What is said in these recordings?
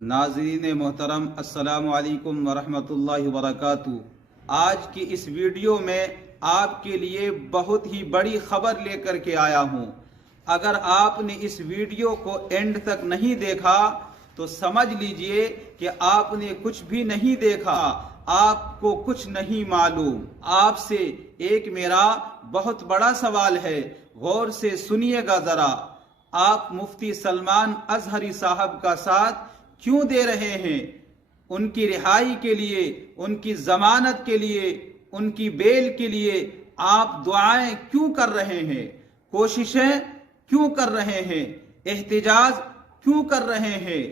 नाज़रीन मोहतरम, अस्सलाम वालेकुम वरहमतुल्लाहि वबरकातुहू। आज की इस वीडियो में आपके लिए बहुत ही बड़ी खबर लेकर के आया हूँ। अगर आपने इस वीडियो को एंड तक नहीं देखा तो समझ लीजिए कि आपने कुछ भी नहीं देखा, आपको कुछ नहीं मालूम। आपसे एक मेरा बहुत बड़ा सवाल है, गौर से सुनिएगा जरा। आप मुफ्ती सलमान अजहरी साहब का साथ क्यों दे रहे हैं? उनकी रिहाई के लिए, उनकी जमानत के लिए, उनकी बेल के लिए आप दुआएं क्यों कर रहे हैं? कोशिशें क्यों कर रहे हैं? एहतिजाज क्यों कर रहे हैं?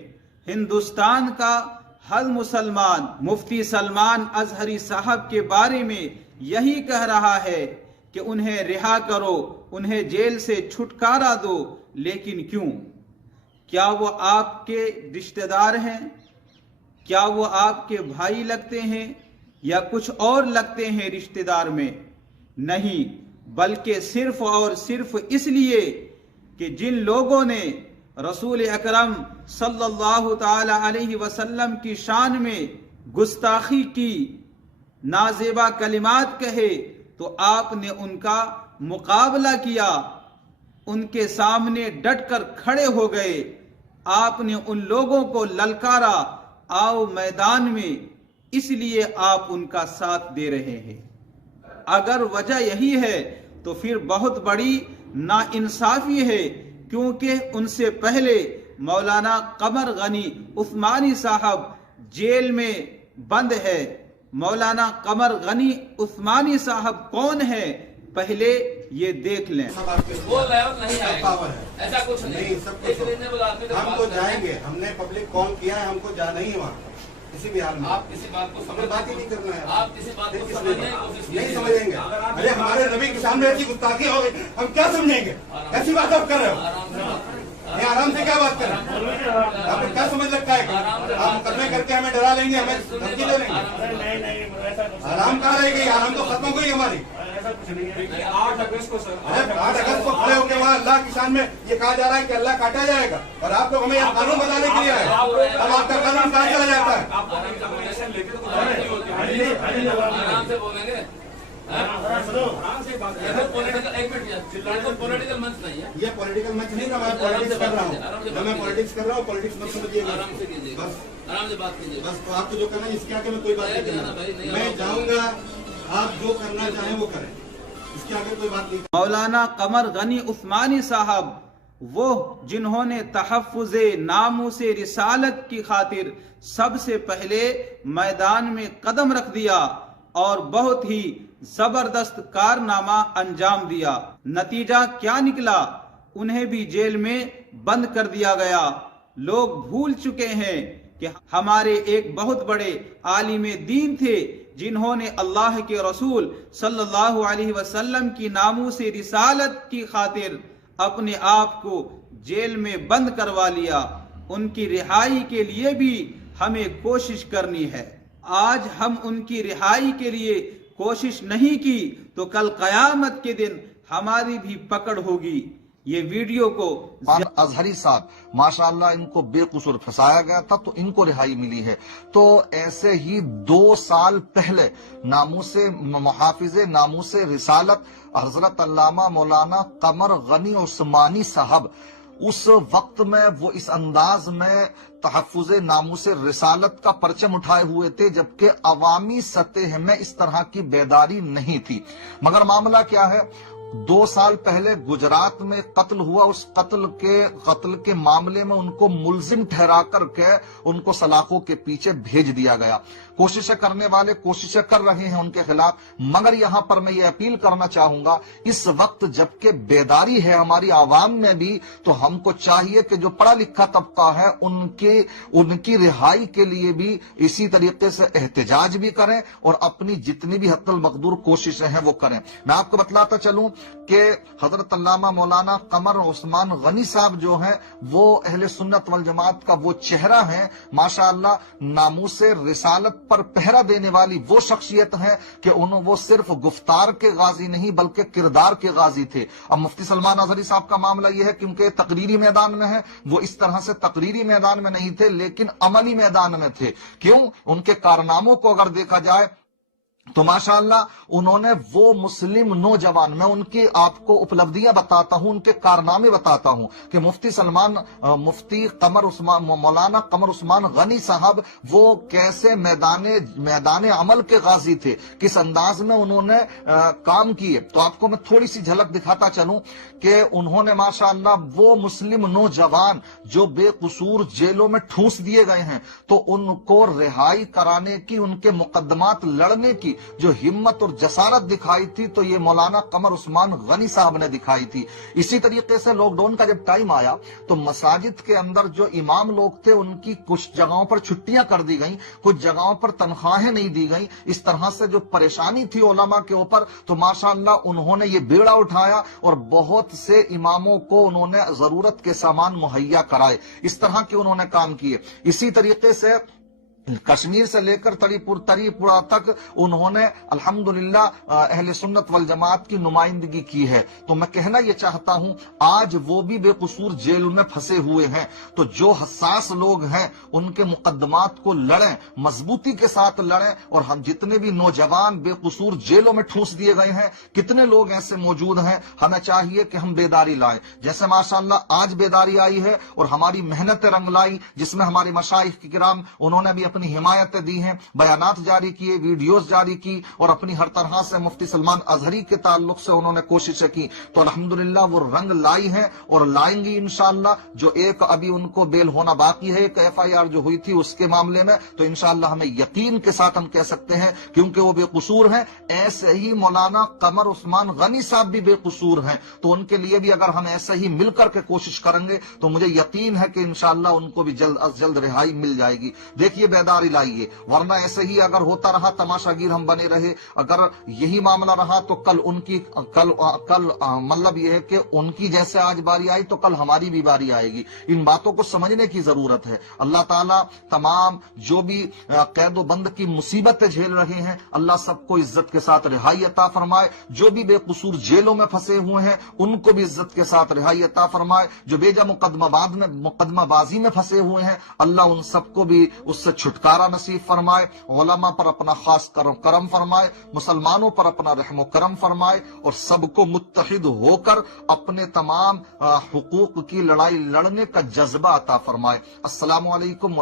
हिंदुस्तान का हर मुसलमान मुफ्ती सलमान अजहरी साहब के बारे में यही कह रहा है कि उन्हें रिहा करो, उन्हें जेल से छुटकारा दो। लेकिन क्यों? क्या वो आपके रिश्तेदार हैं? क्या वो आपके भाई लगते हैं या कुछ और लगते हैं रिश्तेदार में? नहीं, बल्कि सिर्फ और सिर्फ इसलिए कि जिन लोगों ने रसूल अकरम सल्लल्लाहु ताला अलैहि वसल्लम की शान में गुस्ताखी की, नाजेबा कलिमात कहे, तो आपने उनका मुकाबला किया, उनके सामने डटकर खड़े हो गए। आपने उन लोगों को ललकारा, आओ मैदान में, इसलिए आप उनका साथ दे रहे हैं। अगर वजह यही है तो फिर बहुत बड़ी नाइंसाफी है, क्योंकि उनसे पहले मौलाना कमर गनी उस्मानी साहब जेल में बंद है। मौलाना कमर गनी उस्मानी साहब कौन है, पहले ये देख लें। बोल रहे हो नहीं आएगा, ऐसा कुछ नहीं। हम तो जाएंगे, हमने पब्लिक कॉल किया है, हमको जाना ही है वहाँ किसी भी हाल में। आप किसी बात को समझ बात ही नहीं करना है, आप किसी बात को समझने की कोशिश नहीं समझेंगे। अरे हमारे नबी के सामने ऐसी गुस्ताखी हो गई, हम क्या समझेंगे? ऐसी बात आप कर रहे हो? ये आराम से क्या बात कर रहे हैं? आपको क्या समझ लगता है? आप मुकदमे करके हमें डरा लेंगे, हमें धमकी दे लेंगे? आराम कहाँ रहेगी? आराम तो खत्म हो गई हमारी। 8 अगस्त को सर, 8 अगस्त को खड़े होकर वहाँ अल्लाह की शान में ये कहा जा रहा है कि अल्लाह काटा जाएगा, और आप लोग हमें यहाँ कानून बताने के लिए आए। अब आपका कानून कहाँ चला जाता है? आराम से बोलेंगे। पॉलिटिकल मंच नहीं है ये पॉलिटिकल मंच नहीं ना, मैं पॉलिटिक्स कर रहा हूँ, मैं पॉलिटिक्स कर रहा हूँ, पॉलिटिक्स मत समझिएगा। आराम से कीजिए, बस आराम से बात कीजिए। बस तो आपको जो करना है इसके आगे मैं कोई बात नहीं करना, मैं जाऊँगा, आप जो करना चाहें वो करें, इसके आगे कोई बात नहीं। मौलाना कमर गनी उस्मानी साहब वो जिन्होंने तहफ़्फ़ुज़े नामूसे रिसालत की खातिर सबसे पहले मैदान में कदम रख दिया और बहुत ही जबरदस्त कारनामा अंजाम दिया। नतीजा क्या निकला? उन्हें भी जेल में बंद कर दिया गया। लोग भूल चुके हैं कि हमारे एक बहुत बड़े आलिम दीन थे जिन्होंने अल्लाह के रसूल सल्लल्लाहु अलैहि वसल्लम की नामूसे रिसालत की खातिर अपने आप को जेल में बंद करवा लिया। उनकी रिहाई के लिए भी हमें कोशिश करनी है। आज हम उनकी रिहाई के लिए कोशिश नहीं की तो कल कयामत के दिन हमारी भी पकड़ होगी। ये वीडियो को अजहरी साहब माशाअल्लाह इनको बेकसूर फंसाया गया था तो इनको रिहाई मिली है। तो ऐसे ही 2 साल पहले नामूसे मुहाफिज़े नामूसे रिसालत हजरत अल्लामा मौलाना कमर गनी उस्मानी साहब उस वक्त में वो इस अंदाज में तहफ़्फ़ुज़े नामूसे रिसालत का परचम उठाए हुए थे, जबकि अवामी सतह में इस तरह की बेदारी नहीं थी। मगर मामला क्या है, 2 साल पहले गुजरात में कत्ल हुआ, उस कत्ल के मामले में उनको मुल्जिम ठहरा करके उनको सलाखों के पीछे भेज दिया गया। कोशिशें करने वाले कोशिशें कर रहे हैं उनके खिलाफ, मगर यहां पर मैं ये अपील करना चाहूंगा, इस वक्त जबकि बेदारी है हमारी आवाम में भी, तो हमको चाहिए कि जो पढ़ा लिखा तबका है उनकी रिहाई के लिए भी इसी तरीके से एहतजाज भी करें और अपनी जितनी भी हत्तल मकदूर कोशिशें हैं वो करें। मैं आपको बतलाता चलूं کہ حضرت علامہ مولانا قمر عثمان غنی صاحب جو ہیں وہ اہل سنت والجماعت کا وہ چہرہ ہے، ماشاءاللہ ناموس رسالت پر پہرا دینے والی وہ شخصیت ہے کہ وہ صرف گفتار کے غازی نہیں بلکہ کردار کے غازی تھے۔ اب مفتی سلمان اظہری صاحب کا معاملہ یہ ہے کیونکہ تقریری میدان میں ہے، وہ اس طرح سے تقریری میدان میں نہیں تھے لیکن عملی میدان میں تھے۔ کیوں؟ ان کے کارناموں کو اگر دیکھا جائے تو ماشاءاللہ انہوں نے وہ مسلم نوجوان، میں ان کی آپ کو اپلبدیاں بتاتا ہوں، ان کے کارنامے بتاتا ہوں کہ مفتی مولانا قمر عثمان غنی صاحب وہ کیسے میدان عمل کے غازی تھے، کس انداز میں انہوں نے کام کیے۔ تو آپ کو میں تھوڑی سی جھلک دکھاتا چلوں کہ انہوں نے ماشاءاللہ وہ مسلم نوجوان جو بے قصور جیلوں میں ٹھونس دیے گئے ہیں تو ان کو رہائی کرانے کی، ان کے مقدمات لڑنے کی جو ہمت اور جسارت دکھائی تھی تو یہ مولانا قمر عثمان غنی صاحب نے دکھائی تھی۔ اسی طریقے سے لاک ڈاؤن کا جب ٹائم آیا تو مساجد کے اندر جو امام لوگ تھے ان کی کچھ جگہوں پر چھٹیاں کر دی گئیں، کچھ جگہوں پر تنخواہیں نہیں دی گئیں، اس طرح سے جو پریشانی تھی علماء کے اوپر، تو ماشاءاللہ انہوں نے یہ بیڑا اٹھایا اور بہت سے اماموں کو انہوں نے ضرورت کے سامان مہیا کرائے، اس طرح کے انہوں نے کام کیے۔ اسی طریقے سے کشمیر سے لے کر تری پورا تک انہوں نے الحمدللہ اہل سنت والجماعت کی نمائندگی کی ہے۔ تو میں کہنا یہ چاہتا ہوں آج وہ بھی بے قصور جیل میں پھنسے ہوئے ہیں، تو جو حساس لوگ ہیں ان کے مقدمات کو لڑیں، مضبوطی کے ساتھ لڑیں، اور ہم جتنے بھی نوجوان بے قصور جیلوں میں ٹھونس دیے گئے ہیں، کتنے لوگ ایسے موجود ہیں، ہمیں چاہیے کہ ہم بیداری لائیں، جیسے ماشاءاللہ آج بیداری آئی ہے اور ہماری محنت رنگ لائی، جس میں ہمارے مشائخ کرام انہوں نے بھی اپنی حمایتیں دی ہیں، بیانات جاری کیے، ویڈیوز جاری کی، اور اپنی ہر طرح سے مفتی سلمان اظہری کے تعلق سے انہوں نے کوششیں کی، تو الحمدللہ وہ رنگ لائی ہیں اور لائیں گی انشاءاللہ۔ جو ایک ابھی ان کو بیل ہونا باقی ہے، ایک FIR جو ہوئی تھی اس کے معاملے میں، تو انشاءاللہ ہمیں یقین کے ساتھ ہم کہہ سکتے ہیں کیونکہ وہ بے قصور ہیں، ایسے ہی مولانا قمر عثمان غنی صاحب بھی بے قصور ہیں، تو ان کے لیے بھی اگر ہم ایسے ہی مل کر کے کوشش کریں گے تو مجھے یقین ہے کہ انشاءاللہ ان کو بھی جلد از جلد رہائی مل جائے گی۔ دیکھیے بیداری لائیے، ورنہ ایسے ہی اگر ہوتا رہا تماشا گیر ہم بنے رہے، اگر یہی معاملہ رہا تو کل مطلب یہ ہے کہ ان کی جیسے آج باری آئی تو کل ہماری بھی باری آئے گی۔ ان باتوں کو سمجھنے کی ضرورت ہے۔ اللہ تعالیٰ تمام جو بھی قید و بند کی مصیبتیں جھیل رہے ہیں اللہ سب کو عزت کے ساتھ رہائی عطا فرمائے، جو بھی بے قصور جیلوں میں پھنسے ہوئے ہیں ان کو بھی عزت کے ساتھ رہائی عطا فرمائے، جو بیجا مقدمہ بازی میں پھنسے ہوئے ہیں اللہ ان سب کو بھی اس سے چھٹکارا نصیب فرمائے، علماء پر اپنا خاص کرم فرمائے، مسلمانوں پر اپنا رحم و کرم فرمائے، اور سب کو متحد ہو کر اپنے تمام حقوق کی لڑائی لڑنے کا جذبہ عطا فرمائے۔ السلام علیکم۔